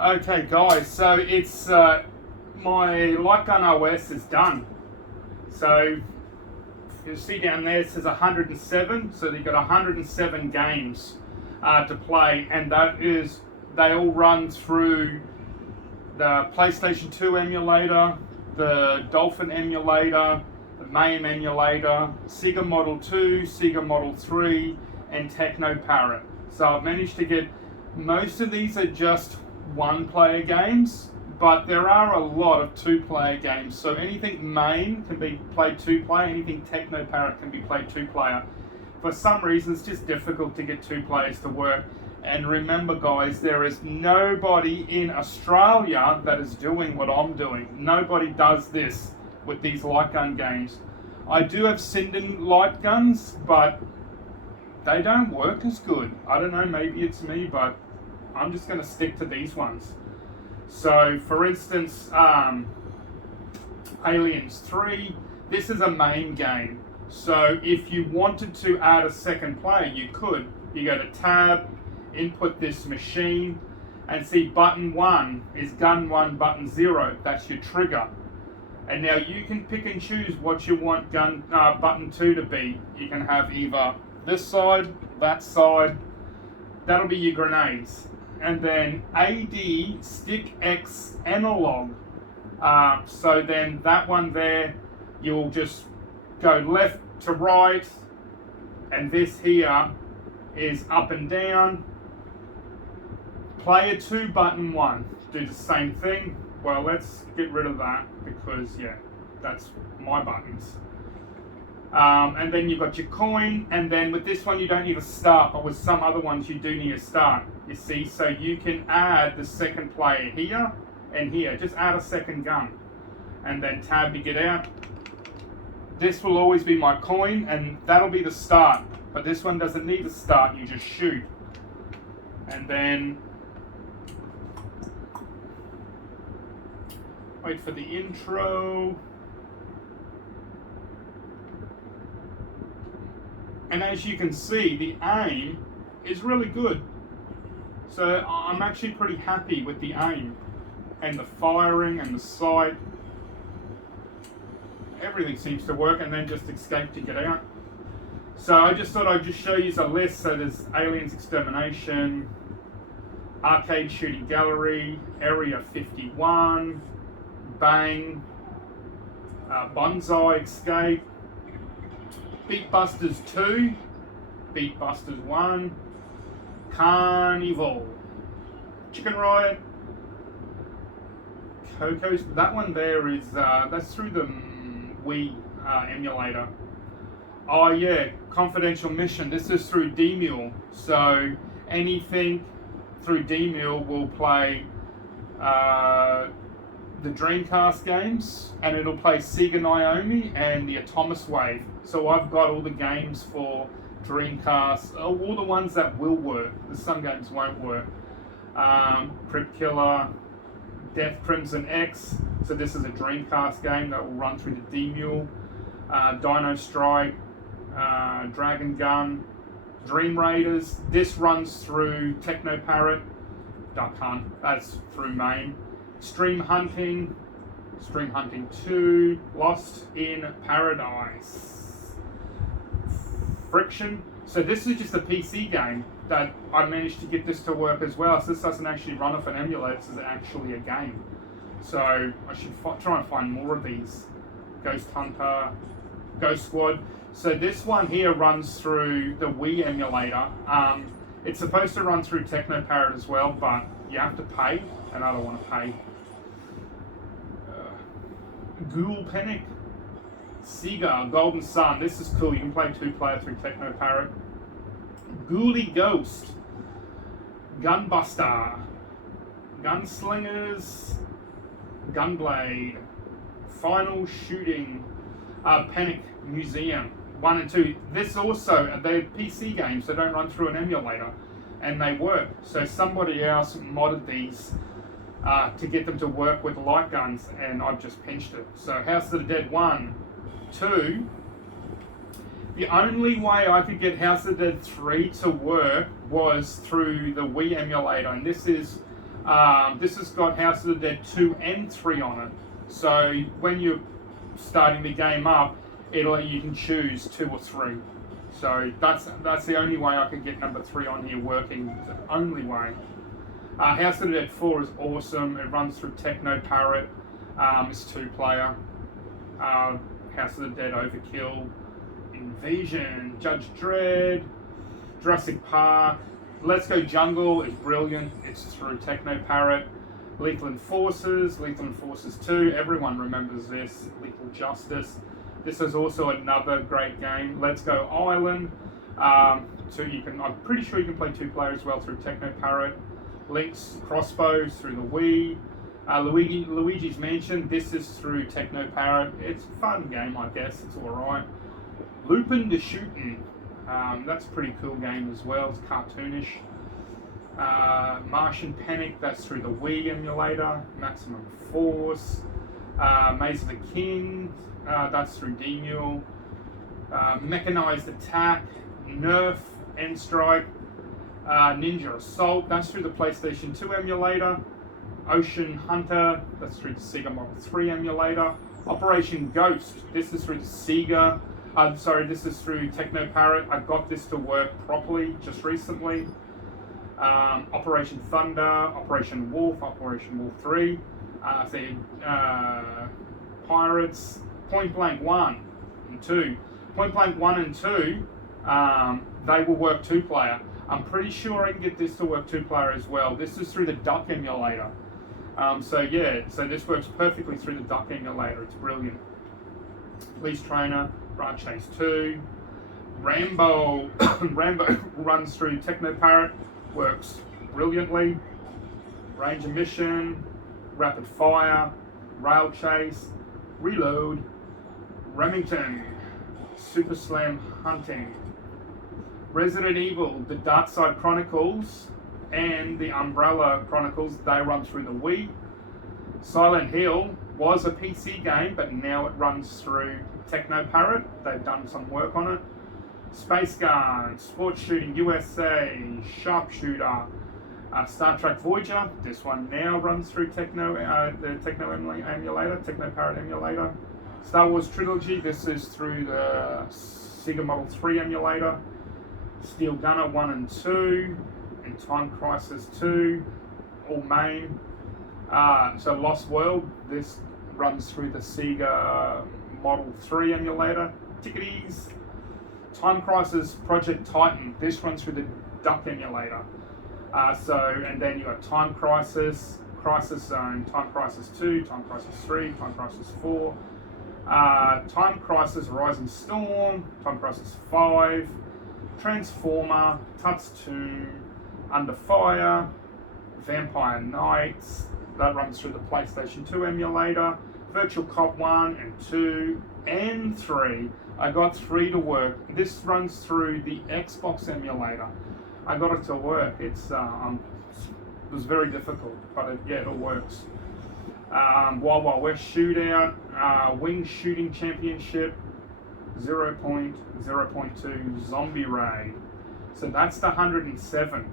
Okay, guys, so it's my light gun OS is done. So you'll see down there it says 107. So you've got 107 games to play, and they all run through the PlayStation 2 emulator, the Dolphin emulator, the MAME emulator, Sega Model 2, Sega Model 3, and Techno Parrot. So I've managed to get most of these are just one-player games, but there are a lot of two-player games. So anything MAME can be played two-player, anything Techno Parrot can be played two-player. For some reason, it's just difficult to get two players to work. And remember, guys, there is nobody in Australia that is doing what I'm doing. Nobody does this with these light gun games. I do have Sinden light guns, but they don't work as good. I don't know, maybe it's me, but I'm just going to stick to these ones. So, for instance, Aliens 3, this is a MAME game. So, if you wanted to add a second player, you could. You go to Tab, input this machine, and see button 1 is gun 1, button 0. That's your trigger. And now you can pick and choose what you want button 2 to be. You can have either this side, that side. That'll be your grenades. And then AD stick X analog. So then that one there, you'll just go left to right, and this here is up and down. Player 2 button 1, do the same thing. Well, let's get rid of that because yeah, that's my buttons. And then you've got your coin, and then with this one you don't need a start, but with some other ones you do need a start, you see. So you can add the second player here and here, just add a second gun, and then tab to get out. This will always be my coin, and that'll be the start, but this one doesn't need a start, you just shoot. And then wait for the intro. And as you can see, the aim is really good. So I'm actually pretty happy with the aim and the firing and the sight. Everything seems to work, and then just escape to get out. So I just thought I'd just show you a list. So there's Aliens Extermination, Arcade Shooting Gallery, Area 51, Bang, Bonsai Escape, Beatbusters 2, Beatbusters 1, Carnival, Chicken Riot, Coco's. That one there is, that's through the Wii emulator. Oh yeah, Confidential Mission. This is through D-Mule. So anything through D-Mule will play the Dreamcast games, and it'll play Sega Naomi and the Atomus Wave. So I've got all the games for Dreamcast, all the ones that will work. There's some games won't work. Crypt Killer, Death Crimson X. So this is a Dreamcast game that will run through the D-Mule. Dino Strike, Dragon Gun, Dream Raiders. This runs through Techno Parrot. Duck Hunt, that's through MAME. Extreme Hunting 2, Lost in Paradise, Friction. So this is just a PC game that I managed to get this to work as well. So this doesn't actually run off an emulator, this is actually a game. So I should try and find more of these. Ghost Hunter, Ghost Squad. So this one here runs through the Wii emulator. It's supposed to run through Techno Parrot as well, but you have to pay, and I don't want to pay. Ghoul Panic, Sega, Golden Sun. This is cool. You can play two-player through Techno Parrot. Ghoulie Ghost, Gunbuster, Gunslingers, Gunblade, Final Shooting, Panic Museum 1 and 2. This also, they're PC games, they don't run through an emulator, and they work. So somebody else modded these to get them to work with light guns, and I've just pinched it. So House of the Dead 1, 2. The only way I could get House of the Dead 3 to work was through the Wii emulator, and this is This has got House of the Dead 2 and 3 on it. So when you're starting the game up, you can choose 2 or 3. So that's the only way I could get number 3 on here working. It's the only way. House of the Dead 4 is awesome. It runs through Techno Parrot. It's 2-player. House of the Dead Overkill, Invasion, Judge Dredd, Jurassic Park. Let's Go Jungle is brilliant. It's through Techno Parrot. Lethal Enforcers 2. Everyone remembers this. Lethal Justice. This is also another great game. Let's Go Island. So I'm pretty sure you can play 2-player as well through Techno Parrot. Link's Crossbows through the Wii. Luigi's Mansion, this is through Techno Parrot. It's a fun game, I guess. It's alright. Lupin the Shootin'. That's a pretty cool game as well. It's cartoonish. Martian Panic, that's through the Wii emulator. Maximum Force. Maze of the King, that's through D-Mule. Mechanized Attack. Nerf, N-Strike. Ninja Assault, that's through the PlayStation 2 emulator. Ocean Hunter, that's through the Sega Model 3 emulator. Operation Ghost, this is through the Sega. This is through Techno Parrot. I got this to work properly just recently. Operation Thunder, Operation Wolf 3. Pirates, Point Blank 1 and 2. Point Blank 1 and 2, they will work 2-player. I'm pretty sure I can get this to work 2-player as well. This is through the Duck emulator. So this works perfectly through the Duck emulator. It's brilliant. Police Trainer, Branch Chase 2. Rambo runs through Techno Parrot, works brilliantly. Ranger Mission, Rapid Fire, Rail Chase, Reload, Remington, Super Slam Hunting. Resident Evil, the Dark Side Chronicles, and the Umbrella Chronicles, they run through the Wii. Silent Hill was a PC game, but now it runs through Techno Parrot. They've done some work on it. Space Gun, Sports Shooting USA, Sharpshooter, Star Trek Voyager. This one now runs through the Techno emulator, Techno Parrot emulator. Star Wars Trilogy, this is through the Sega Model 3 emulator. Steel Gunner 1 and 2, and Time Crisis 2, all main. So Lost World, this runs through the Sega Model 3 emulator. Ticketies. Time Crisis Project Titan, this runs through the Duck emulator. And then you got Time Crisis, Crisis Zone, Time Crisis 2, Time Crisis 3, Time Crisis 4, Time Crisis Rising Storm, Time Crisis 5, Transformer, Tuts 2, Under Fire, Vampire Knights, that runs through the PlayStation 2 emulator, Virtual Cop 1 and 2 and 3. I got 3 to work. This runs through the Xbox emulator. I got it to work. It was very difficult, but it all works. Wild Wild West Shootout, Wing Shooting Championship, 0.0.2 Zombie Raid. So that's the 107.